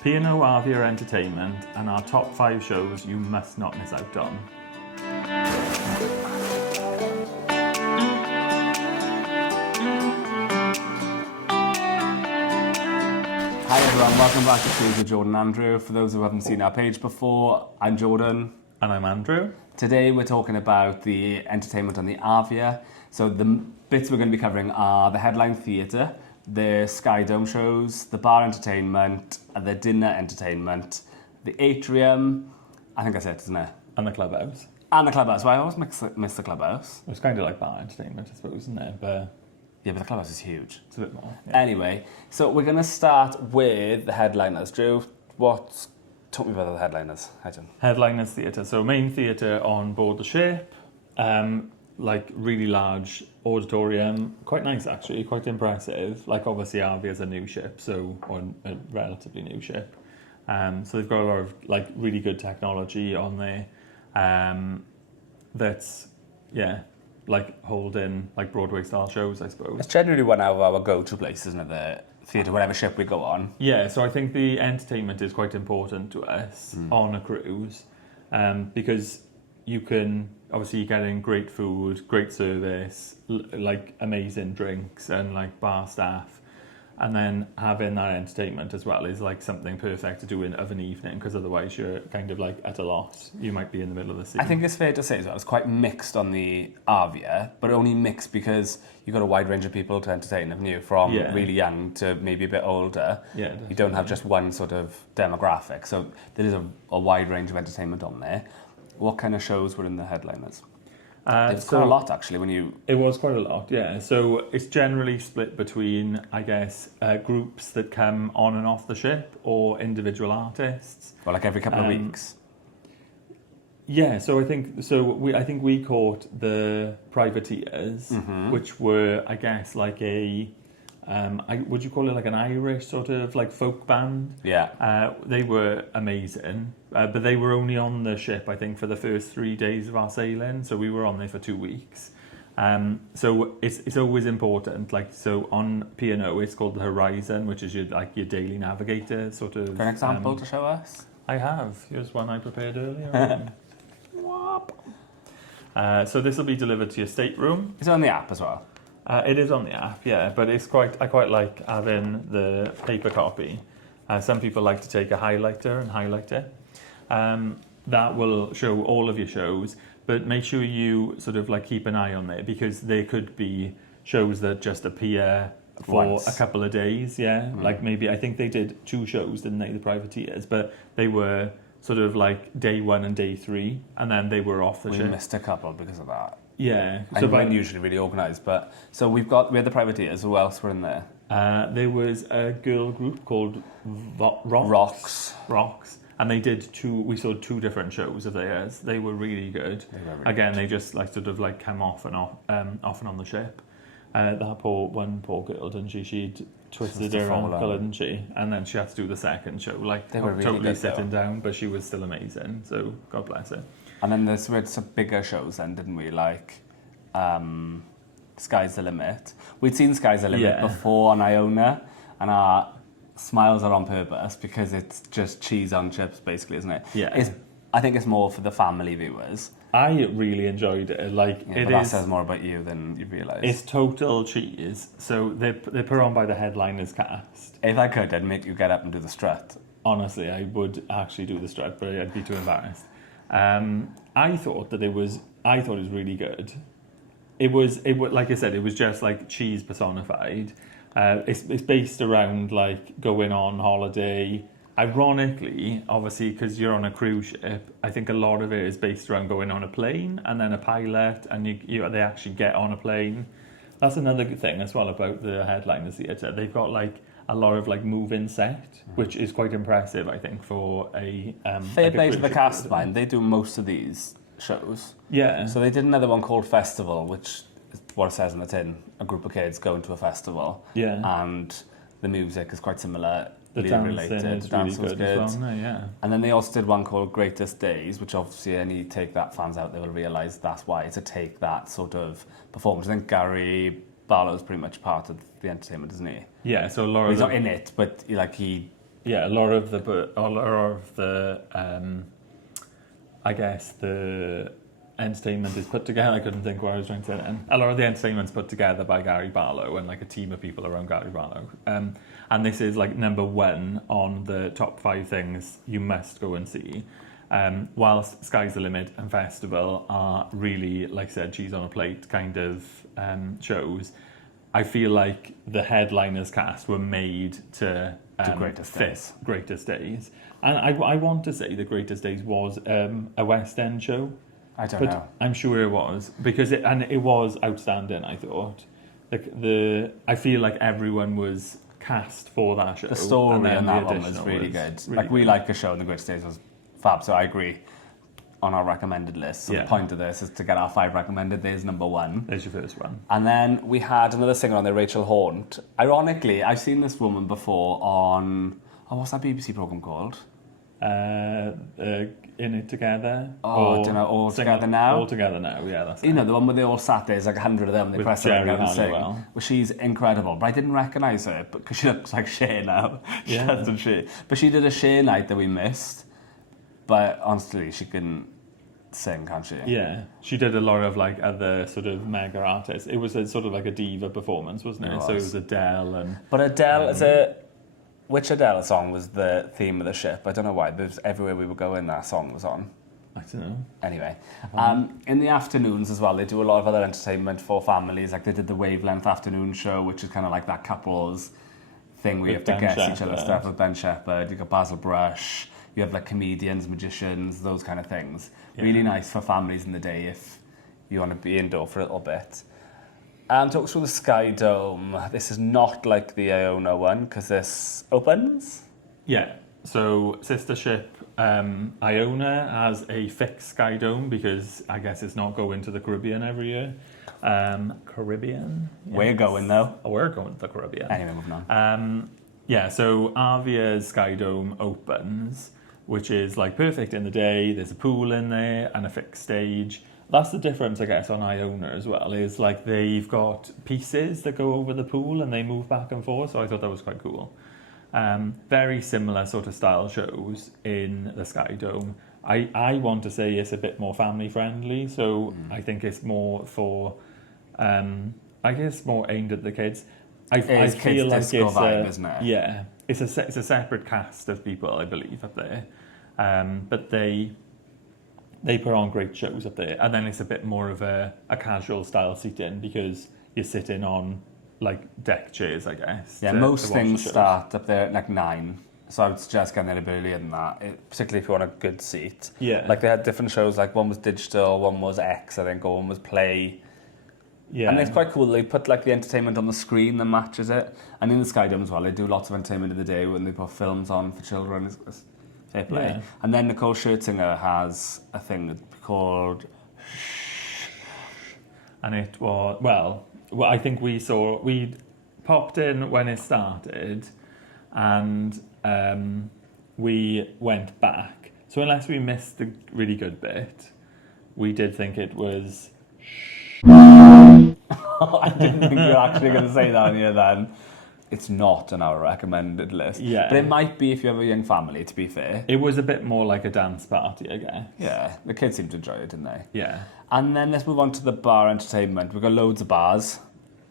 P&O Arvia Entertainment and our top 5 shows you must not miss out on. Hi everyone, welcome back to Tuesday with Jordan and Andrew. For those who haven't seen our page before, I'm Jordan. And I'm Andrew. Today we're talking about the entertainment on the Arvia. So the bits we're going to be covering are the headline theatre, the Skydome shows, the bar entertainment, the dinner entertainment, the Atrium, I think that's it, isn't it? And the Clubhouse. And the Clubhouse. Well, I always miss the Clubhouse. It's kind of like bar entertainment, I suppose, isn't it? But yeah, but the Clubhouse is huge. it's a bit more. Yeah. Anyway, so we're going to start with the headliners. Drew, talk me about the headliners. Hi, John. Headliners theatre. So main theatre on board the ship. Like really large auditorium. Quite nice, actually. Quite impressive. Like obviously Arvia is a new ship, or a relatively new ship. So they've got a lot of like really good technology on there. That's like holding like Broadway style shows, I suppose. It's generally one of our go-to places, isn't it? The theatre, whatever ship we go on. Yeah, so I think the entertainment is quite important to us on a cruise, because you can obviously you're getting great food, great service, like amazing drinks and like bar staff, and then having that entertainment as well is like something perfect to do of an evening, because otherwise you're kind of like at a loss. You might be in the middle of the sea. I think it's fair to say as well, it's quite mixed on the Arvia, but only mixed because you've got a wide range of people to entertain, haven't you? From really young to maybe a bit older. Yeah, you don't have just one sort of demographic, so there is a wide range of entertainment on there. What kind of shows were in the headliners? It's quite a lot, actually, It was quite a lot, yeah. So it's generally split between, I guess, groups that come on and off the ship or individual artists. Well, like every couple of weeks. Yeah, so I think we caught the privateers, which were, I guess, like would you call it like an Irish sort of like folk band? Yeah. They were amazing, but they were only on the ship, I think, for the first 3 days of our sailing. So we were on there for 2 weeks. So it's always important. Like, so on P&O, it's called the Horizon, which is your daily navigator sort of. An example to show us? I have. Here's one I prepared earlier. So this will be delivered to your stateroom. It's on the app as well. It is on the app, yeah, but I quite like having the paper copy. Some people like to take a highlighter and highlight it. That will show all of your shows, but make sure you sort of like keep an eye on there, because there could be shows that just appear for a couple of days, yeah. Like maybe, I think they did 2 shows, didn't they, the privateers, but they were sort of like day 1 and day 3, and then they were off the ship. We missed a couple because of that. Yeah. So I'm usually really organised, but so we had the privateers. Who else were in there? There was a girl group called Rocks. And they did we saw 2 different shows of theirs. They were really good. Again, they just like sort of like come off and on the ship. That poor girl, didn't she? She twisted her ankle, didn't she? And then she had to do the second show, like they were really totally good, sitting down, but she was still amazing. So God bless her. And then we had some bigger shows then, didn't we? Like Sky's the Limit. We'd seen Sky's the Limit before on Iona, and our smiles are on purpose because it's just cheese on chips, basically, isn't it? Yeah. I think it's more for the family viewers. I really enjoyed it. That says more about you than you realise. It's total cheese. So they're put on by the headliners cast. If I could, I'd make you get up and do the strut. Honestly, I would actually do the strut, but I'd be too embarrassed. I thought it was really good. It was like I said, it was just like cheese personified. It's based around like going on holiday. Ironically, obviously, because you're on a cruise ship, I think a lot of it is based around going on a plane and then a pilot, and they actually get on a plane. That's another good thing as well about the headliners theatre. They've got like a lot of like move-in set, which is quite impressive, I think, for a fair play to the cast, man. They do most of these shows. Yeah. So they did another one called Festival, which is what it says on the tin. A group of kids going to a festival. Yeah. And the music is quite similar. The dancing is really good as well. Yeah. And then they also did one called Greatest Days, which obviously any Take That fans out there will realise that's why it's a Take That sort of performance. I think Gary Barlow's pretty much part of the entertainment, isn't he? Yeah, so Laura... He's not in it, but he a lot of the I guess the entertainment is put together. I couldn't think what I was trying to say then. A lot of the entertainment's put together by Gary Barlow and like a team of people around Gary Barlow. And this is like number 1 on the top 5 things you must go and see. Whilst Sky's the Limit and Festival are really, like I said, cheese on a plate kind of shows, I feel like the headliners cast were made to fit Greatest Days. And I want to say the Greatest Days was a West End show. I don't know. I'm sure it was, because it was outstanding, I thought. I feel like everyone was cast for that show. The story in that one was really good. Really like, we like a show and the Greatest Days was fab, so I agree on our recommended list. So the point of this is to get our 5 recommended. There's number 1. There's your first one. And then we had another singer on there, Rachel Hornt. Ironically, I've seen this woman before on... what's that BBC programme called? In It Together. I don't know, All Together Now? All Together Now, yeah, that's You know, the one where they all sat there, there's like 100 of them, they press it and sing. Well, she's incredible, but I didn't recognise her because she looks like Cher now. She doesn't she? But she did a Cher night that we missed, but honestly, she can sing, can't she? Yeah, she did a lot of like other sort of mega artists. It was a sort of like a diva performance, wasn't it? So it was Adele and... But Adele which Adele song was the theme of the ship? I don't know why. There's everywhere we were going, that song was on. I don't know. Anyway, in the afternoons as well, they do a lot of other entertainment for families. Like they did the Wavelength afternoon show, which is kind of like that couples thing where you have to guess each other's stuff with Ben Shepherd. You got Basil Brush. You have like comedians, magicians, those kind of things. Yeah. Really nice for families in the day if you want to be indoor for a little bit. Talk through the Skydome. This is not like the Iona one because this opens. Yeah. So sister ship Iona has a fixed Skydome because I guess it's not going to the Caribbean every year. Caribbean? Yes. We're going though. We're going to the Caribbean. Anyway, moving on. So Arvia's Skydome opens, which is like perfect in the day. There's a pool in there and a fixed stage. That's the difference, I guess, on Iona as well, is like they've got pieces that go over the pool and they move back and forth, so I thought that was quite cool. Very similar sort of style shows in the Skydome. I want to say it's a bit more family friendly, so I think it's more for, I guess, more aimed at the kids. I feel like it's vibe, isn't it? Yeah, it's a separate cast of people, I believe, up there, but they put on great shows up there, and then it's a bit more of a casual style seating because you're sitting on like deck chairs, I guess. Yeah, most things start up there at like 9, so I would suggest getting there a bit earlier than that, particularly if you want a good seat. Yeah. Like they had different shows, like one was digital, one was X, I think, or one was Play. Yeah. And it's quite cool, they put like the entertainment on the screen that matches it. And in the Skydome as well, they do lots of entertainment in the day when they put films on for children. It's fair play. Yeah. And then Nicole Scherzinger has a thing called... And it was, well, I think we popped in when it started and we went back. So unless we missed the really good bit, we did think it was... I didn't think you were actually going to say that here then. It's not on our recommended list. Yeah. But it might be if you have a young family, to be fair. It was a bit more like a dance party, I guess. Yeah, the kids seemed to enjoy it, didn't they? Yeah. And then let's move on to the bar entertainment. We've got loads of bars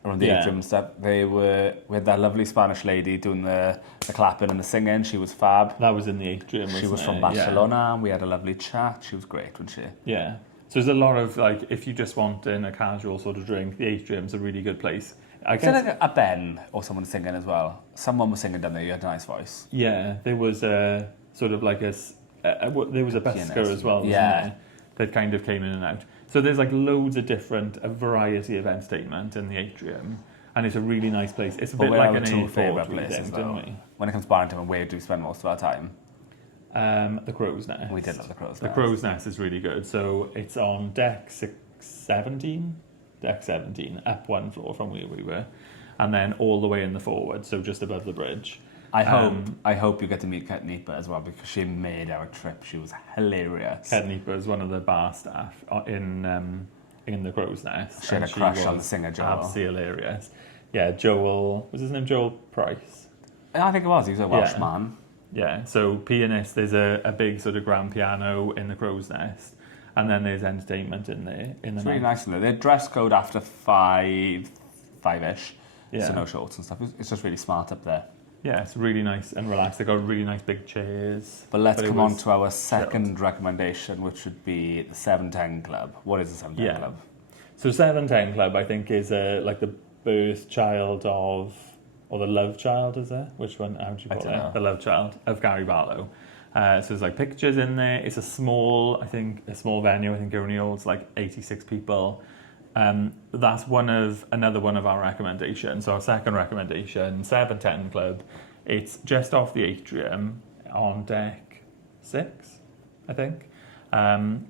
around the Atrium stuff. We had that lovely Spanish lady doing the clapping and the singing. She was fab. That was in the Atrium, wasn't it? She was from Barcelona. Yeah. We had a lovely chat. She was great, wasn't she? Yeah. So there's a lot of, like, if you just want in a casual sort of drink, the Atrium's a really good place. Is there like a Ben or someone singing as well? Someone was singing down there, you had a nice voice. Yeah, there was a sort of like there was a busker as well, wasn't there? That kind of came in and out. So there's like loads of different, a variety of entertainment in the Atrium. And it's a really nice place. It's a bit like an favourite places, don't we? When it comes to bar entertainment, where do we spend most of our time? The Crow's Nest. We did love the Crow's Nest. The Crow's Nest is really good. So it's on deck 17, up one floor from where we were, and then all the way in the forward, so just above the bridge. I hope you get to meet Kat Nipa as well, because she made our trip. She was hilarious. Kat Nipa is one of the bar staff in the Crow's Nest. She had a crush on the singer Joel. Absolutely hilarious. Yeah, Joel, was his name Joel Price? I think it was. He was a Welsh man. Yeah, so pianist, there's a big sort of grand piano in the crow's nest, and then there's entertainment in there in the It's really night. nice, isn't it? Their dress code after five-ish, Yeah. so no shorts and stuff. It's just really smart up there. Yeah, it's really nice and relaxed. They got really nice big chairs. But let's it come on was to our second recommendation, which would be the 710 Club. What is the 710 Club? So 710 Club, I think, is like the birth child of, or the love child, is it? Which one? How do you call don't it? know. The love child of Gary Barlow. So there's like pictures in there. It's a small venue. I think it only holds like 86 people. That's another one of our recommendations. So our second recommendation, 710 Club. It's just off the Atrium on deck 6, I think.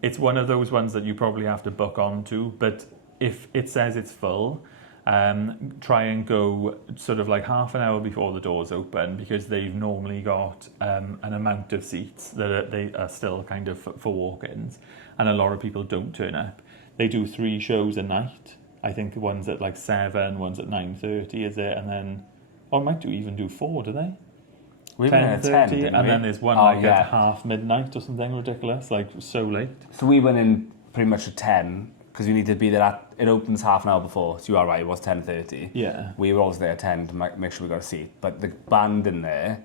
It's one of those ones that you probably have to book onto, but if it says it's full, try and go sort of like half an hour before the doors open, because they've normally got an amount of seats that they are still kind of for walk-ins, and a lot of people don't turn up. They do 3 shows a night. I think one's at like 7, one's at 9:30, is it? And then, or might even do 4, do they? We went in at 10, didn't and we? then there's one at half midnight or something ridiculous, like so late. So we went in pretty much at 10, because we need to be there it opens half an hour before, so you are right, it was 10:30. Yeah. We were always there at 10 to make sure we got a seat. But the band in there,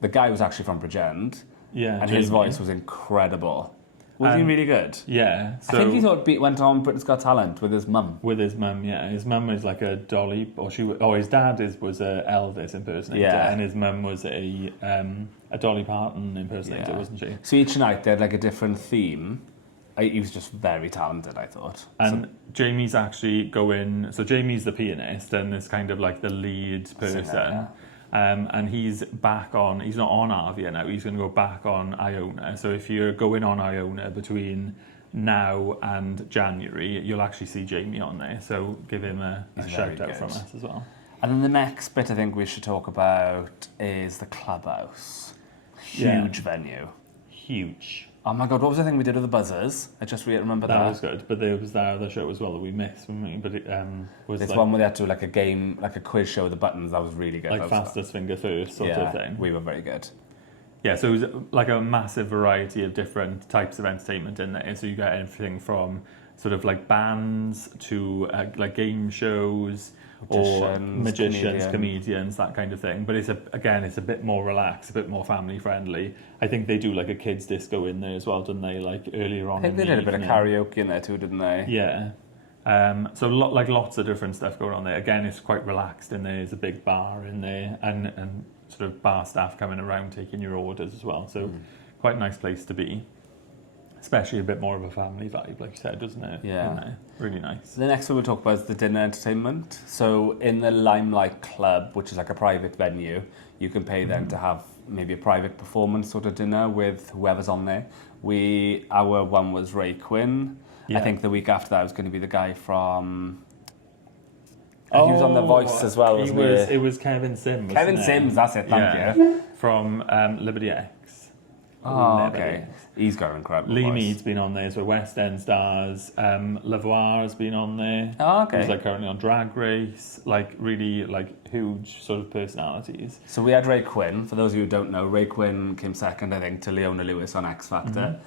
the guy was actually from Bridgend, Yeah. and his voice was incredible. Was he really good? Yeah. So I think he went on Britain's Got Talent with his mum. with his mum, yeah. His mum is like a Dolly, or his dad was a Elvis impersonator, and his mum was a Dolly Parton impersonator, wasn't she? So each night they had like a different theme. He was just very talented, I thought. And Jamie's actually Jamie's the pianist and is kind of like the lead person. Singer, And he's not on Arvia now, he's going to go back on Iona. So if you're going on Iona between now and January, you'll actually see Jamie on there. So give him a shout out from us as well. And then the next bit I think we should talk about is the Clubhouse. Huge venue. Huge. Oh my God, what was the thing we did with the buzzers? I just remember that. That was good, but there was that other show as well that we missed, wasn't we? But it was There's like, one where they had to do like a game, like a quiz show with the buttons. That was really good. like fastest finger first sort of thing. We were very good. Yeah, so it was like a massive variety of different types of entertainment in there. So you get everything from sort of like bands to like game shows, or magicians, comedians, that kind of thing. But it's a bit more relaxed, a bit more family friendly. I think they do like a kids disco in there as well, don't they? Like earlier on. I think they did a bit of karaoke in there too, didn't they? Yeah. So lots of different stuff going on there. Again, it's quite relaxed in there. There's a big bar in there, and sort of bar staff coming around taking your orders as well. So quite a nice place to be. Especially a bit more of a family vibe, like you said, doesn't it? Yeah. Really nice. The next one we'll talk about is the dinner entertainment. So in the Limelight Club, which is like a private venue, you can pay them to have maybe a private performance sort of dinner with whoever's on there. Our one was Ray Quinn. Yeah. I think the week after that was going to be the guy from... he was on The Voice as well, wasn't he? It was Kevin Sims. Kevin Sims, that's it, thank you. From Liberty X. Oh, okay. He's got an incredible Lee voice. Mead's been on there, so West End stars. Lavoie has been on there. Oh, okay. He's like currently on Drag Race. Like really like huge sort of personalities. So we had Ray Quinn. For those of you who don't know, Ray Quinn came second, I think, to Leona Lewis on X Factor.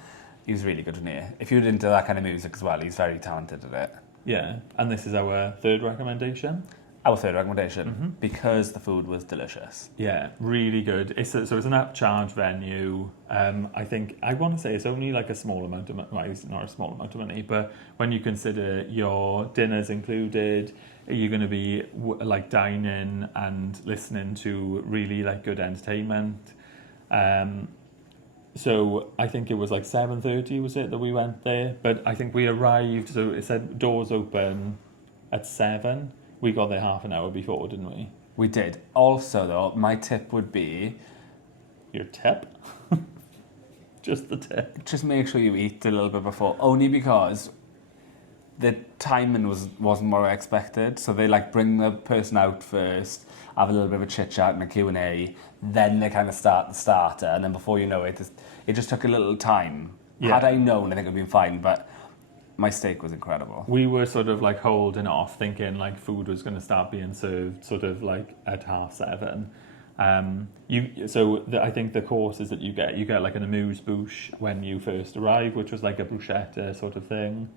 He was really good in here. If you're into that kind of music as well, he's very talented at it. Yeah, and this is our third recommendation. Our third recommendation, because the food was delicious. Yeah, really good. So it's an upcharge venue. I want to say it's only like a small amount of money. Well, it's not a small amount of money, but when you consider your dinners included, you're going to be like dining and listening to really like good entertainment. So I think it was like 7:30 was it that we went there, but I think we arrived. So it said doors open at 7. We got there half an hour before, didn't we? We did. Also, though, my tip would be... Your tip? Just the tip. Just make sure you eat a little bit before. Only because the timing wasn't what I expected. So they like bring the person out first, have a little bit of a chit-chat and a Q&A, then they kind of start the starter. And then before you know it, it just took a little time. Yeah. Had I known, I think it would have been fine, but... My steak was incredible. We were sort of like holding off, thinking like food was going to start being served sort of like at 7:30. I think the courses that you get like an amuse-bouche when you first arrive, which was like a bruschetta sort of thing.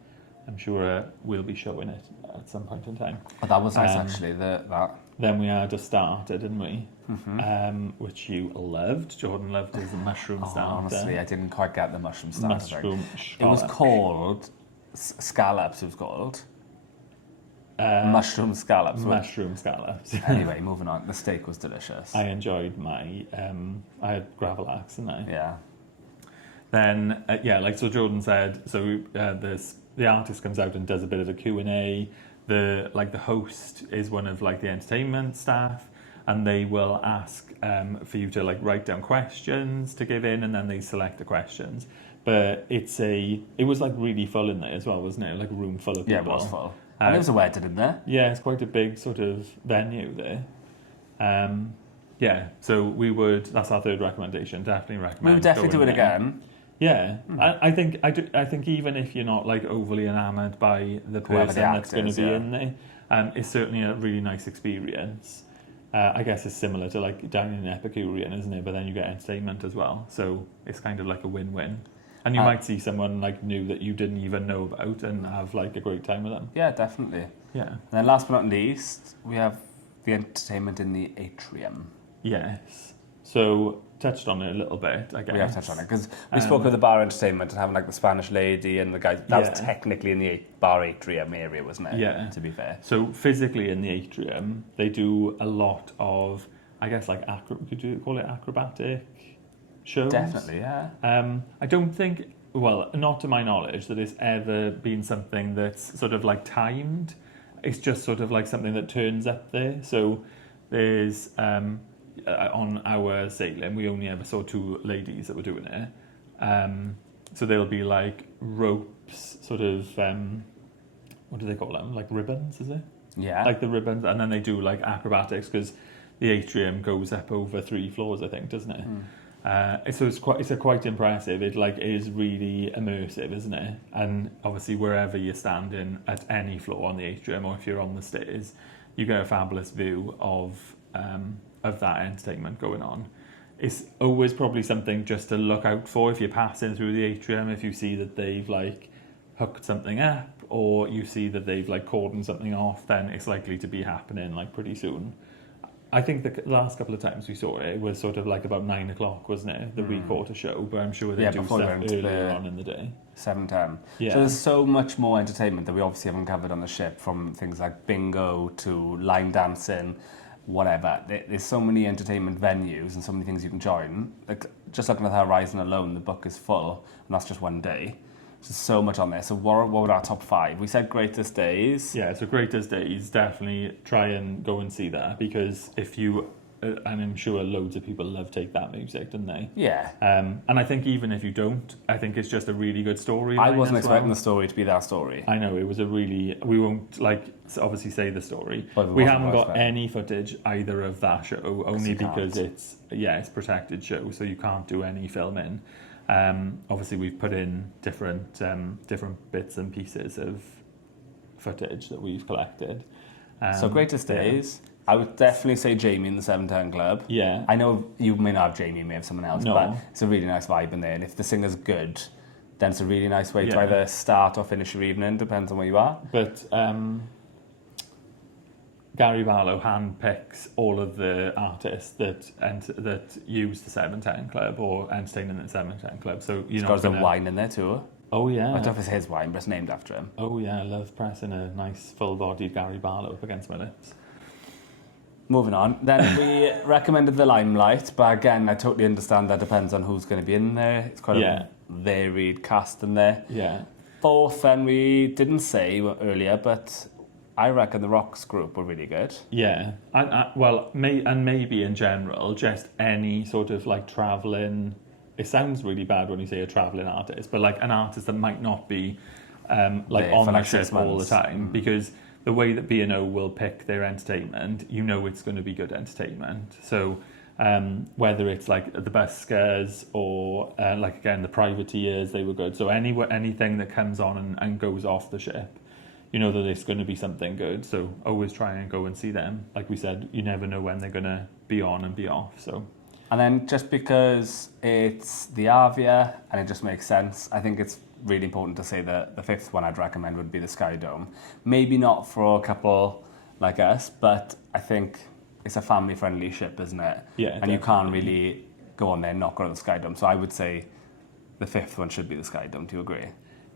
I'm sure we'll be showing it at some point in time. Oh, that was nice, actually. Then we had a starter, didn't we? Which you loved. Jordan loved his mushroom starter. Honestly, I didn't quite get the mushroom starter. Mushroom It was called scallops. It was called mushroom scallops. Mushroom scallops. Anyway, moving on. The steak was delicious. I enjoyed my. I had gravel axe, didn't I? Yeah. Then so Jordan said. So the artist comes out and does a bit of a Q&A. The host is one of like the entertainment staff, and they will ask for you to like write down questions to give in, and then they select the questions. But it was like really full in there as well, wasn't it? Like a room full of people. Yeah, it was full. And there was a wedding in there. Yeah, it's quite a big sort of venue there. So that's our third recommendation. Definitely recommend. We would definitely do it again. Yeah, I think even if you're not like overly enamoured by the person that's going to be in there, it's certainly a really nice experience. I guess it's similar to like dining in Epicurean, isn't it? But then you get entertainment as well, so it's kind of like a win-win. And you might see someone like new that you didn't even know about and have like a great time with them. Yeah, definitely. Yeah. And then last but not least, we have the entertainment in the Atrium. Yes. So touched on it a little bit, I guess. We have touched on it because we spoke of the bar entertainment and having like the Spanish lady and the guy. That was technically in the bar Atrium area, wasn't it? Yeah. To be fair. So physically in the Atrium, they do a lot of, I guess, like could you call it acrobatic shows? Definitely, yeah. I don't think, well, not to my knowledge, that it's ever been something that's sort of like timed. It's just sort of like something that turns up there. So there's on our sailing, we only ever saw two ladies that were doing it. So there'll be like ropes, sort of, what do they call them? Like ribbons, is it? Yeah. Like the ribbons, and then they do like acrobatics because the Atrium goes up over 3 floors, I think, doesn't it? So it's quite impressive. It like is really immersive, isn't it? And obviously wherever you're standing at any floor on the Atrium, or if you're on the stairs, you get a fabulous view of that entertainment going on. It's always probably something just to look out for if you're passing through the Atrium. If you see that they've like hooked something up, or you see that they've like cordoned something off, then it's likely to be happening like pretty soon. I think the last couple of times we saw it, it was sort of like about 9 o'clock, wasn't it? The three-quarter show, but I'm sure they do stuff earlier on in the day. 7:10. Yeah. So there's so much more entertainment that we obviously haven't covered on the ship, from things like bingo to line dancing, whatever. There's so many entertainment venues and so many things you can join. Like just looking at the horizon alone, the book is full, and that's just one day. There's so much on there. So what were our top 5? We said Greatest Days. Yeah, so Greatest Days, definitely try and go and see that, because if you, and I'm sure loads of people love Take That music, don't they? Yeah. And I think even if you don't, I think it's just a really good story. I wasn't expecting the story to be that story. I know, it was a really, we won't like obviously say the story. But we haven't got any footage either of that show, only because it's a protected show, so you can't do any filming. Obviously we've put in different bits and pieces of footage that we've collected. So Greatest Days, I would definitely say Jamie in the 710 Club. Yeah. I know you may not have Jamie, you may have someone else, No. but it's a really nice vibe in there. And if the singer's good, then it's a really nice way to either start or finish your evening, depends on where you are. But Gary Barlow handpicks all of the artists that use the 710 Club or entertain in the 710 Club. So He's got some wine in there too. Oh yeah. I don't know if it's his wine, but it's named after him. Oh yeah, I love pressing a nice full-bodied Gary Barlow up against my lips. Moving on. Then we recommended The Limelight, but again, I totally understand that depends on who's going to be in there. It's quite a varied cast in there. Yeah. 4th, then we didn't say earlier, but I reckon the Rocks group were really good. Yeah. Maybe in general, just any sort of like travelling. It sounds really bad when you say a travelling artist, but like an artist that might not be like on the ship all the time, because the way that P&O will pick their entertainment, you know it's going to be good entertainment. So whether it's like the buskers or like again the privateers, they were good. So anything that comes on and goes off the ship, you know that it's going to be something good. So always try and go and see them. Like we said, you never know when they're going to be on and be off. So. And then just because it's the Arvia and it just makes sense, I think it's really important to say that the fifth one I'd recommend would be the Skydome. Maybe not for a couple like us, but I think it's a family-friendly ship, isn't it? Yeah, and you can't really go on there and not go to the Skydome. So I would say the fifth one should be the Skydome. Do you agree?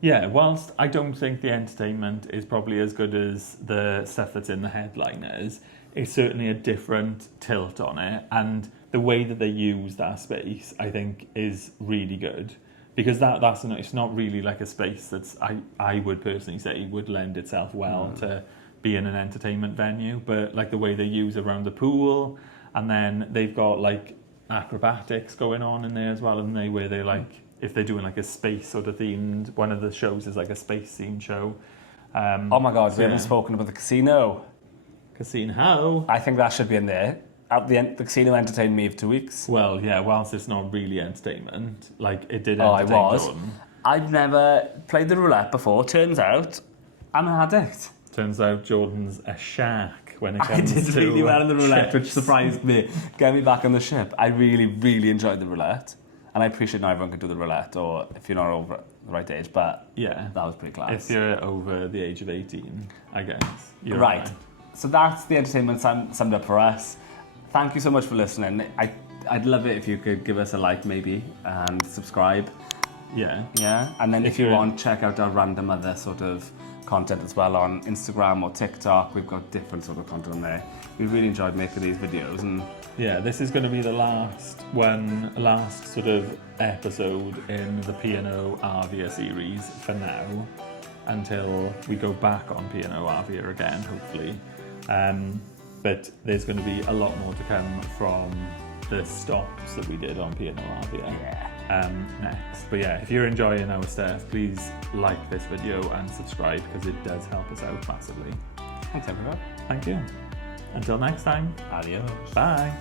Yeah, whilst I don't think the entertainment is probably as good as the stuff that's in the headliners, it's certainly a different tilt on it. And the way that they use that space, I think, is really good. Because it's not really like a space that's, I would personally say, would lend itself well to be in an entertainment venue. But like the way they use around the pool, and then they've got like acrobatics going on in there as well, and where they like, if they're doing like a space sort of themed, one of the shows is like a space themed show. Oh my God, we haven't spoken about the casino. Casino? I think that should be in there. The casino entertained me for 2 weeks. Well, yeah, whilst it's not really entertainment, like it did Oh, entertain I was. Jordan. I've never played the roulette before. Turns out, I'm an addict. Turns out Jordan's a shark when it I comes did to really well in the roulette, ships. which surprised me. Get me back on the ship. I really, really enjoyed the roulette. And I appreciate not everyone can do the roulette, or if you're not over the right age, but Yeah. that was pretty class. If you're over the age of 18, I guess. You're Right. So that's the entertainment summed up for us. Thank you so much for listening. I'd love it if you could give us a like maybe and subscribe. Yeah. Yeah. And then if you you're- want, check out our random other sort of content as well on Instagram or TikTok. We've got different sort of content on there. We really enjoyed making these videos, and Yeah, this is going to be the last sort of episode in the P&O Arvia series for now, until we go back on P&O Arvia again, hopefully. But there's going to be a lot more to come from the stops that we did on P&O Arvia next. But yeah, if you're enjoying our stuff, please like this video and subscribe, because it does help us out massively. thanks everyone. Thank you. Until next time. Adios. Bye.